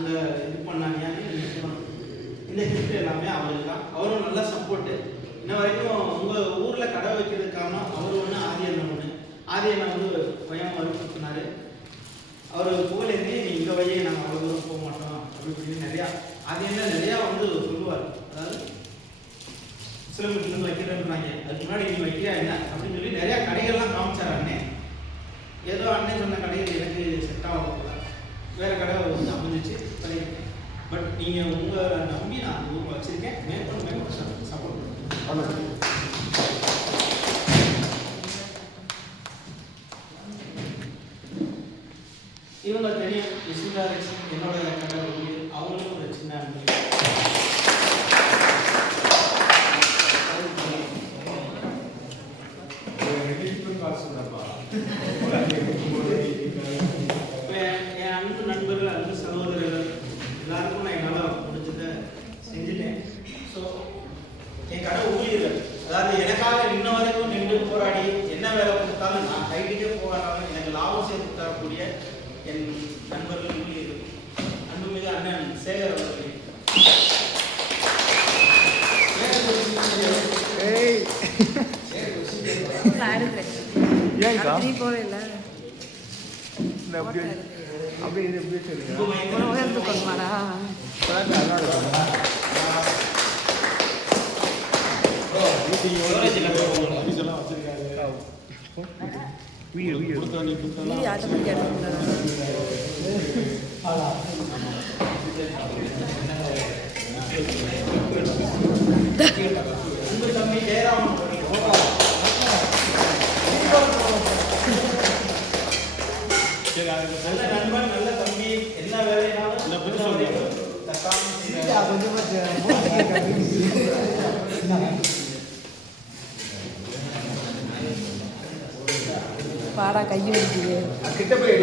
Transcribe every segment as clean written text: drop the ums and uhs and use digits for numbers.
அங்கே இது பண்ணாங்கன்னு சொல்லணும். இந்த ஹிஸ்ட்ரி எல்லாமே அவருக்கு தான். அவரும் நல்ல சப்போர்ட்டு. இன்ன வரைக்கும் உங்கள் ஊரில் கடை வைக்கிறதுக்கான அவர் ஒன்று, ஆதியண்ணன் ஒன்று. ஆதியண்ணன் வந்து பையன் வற்புறுத்தினார். அவர் புகழேந்தி நீ இங்கே வழியே நாங்கள் அவ்வளோ தூரம் போக மாட்டோம் அப்படி இப்படின்னு நிறையா ஆதியண்ணன் நிறையா வந்து சொல்லுவார். அதாவது சிலம்பத்திலேருந்து வைக்கிறேன்றாங்க, அதுக்கு முன்னாடி நீ வைக்கிறியா என்ன அப்படின்னு சொல்லி நிறையா கடைகள்லாம் காமிச்சார் அண்ணன். ஏதோ அண்ணன் சொன்ன கடைகள் எனக்கு செட் ஆகக்கூடாது, வேறு கடை வந்து அமைஞ்சிச்சு பண்ணியிருக்கேன். பட் நீங்கள் உங்களை நம்பி நான் அந்த ஊரில் வச்சுருக்கேன். மேற்கொண்டு சப்போர்ட் பண்ணுறேன். இவங்க தெரியும் விசுந்தாரட்சி என்னோட கடை அவங்களும் ஒரு சின்ன அன்பு. என் அன்பு நண்பர்கள், அன்பு சகோதரர்கள் எல்லாருக்கும் நான் என்னால் முடிஞ்சதை செஞ்சுட்டேன். ஸோ என் கடை ஊழியர்கள், அதாவது எனக்காக இன்ன வரைக்கும் நின்று போராடி என்ன வேலை கொடுத்தாலும் நான் கைட்டுக்கே போராடாமல் எனக்கு லாபம் சேர்த்து தரக்கூடிய என் நண்பர்கள், ஊழியர்கள், அன்புமிகு அண்ணன் சேகர் அவர்களே. நல்ல நண்பன், நல்ல தம்பி, என்ன வேலைனாலும் பாடா கையை இருக்குது கிட்ட போய்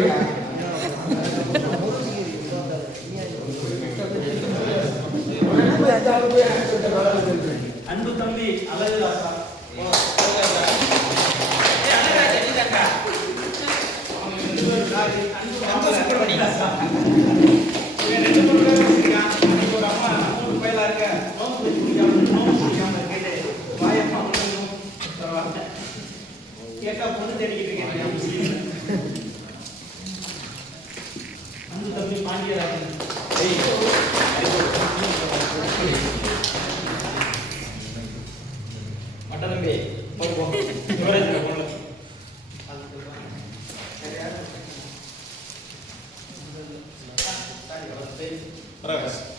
அன்பு தம்பி அழகு ராசா. கேட்டா பொண்ணு தேடிக்கிட்டு இருக்கேன். அன்பு தம்பி பாண்டியராஜன். மட்ட தம்பி Gracias.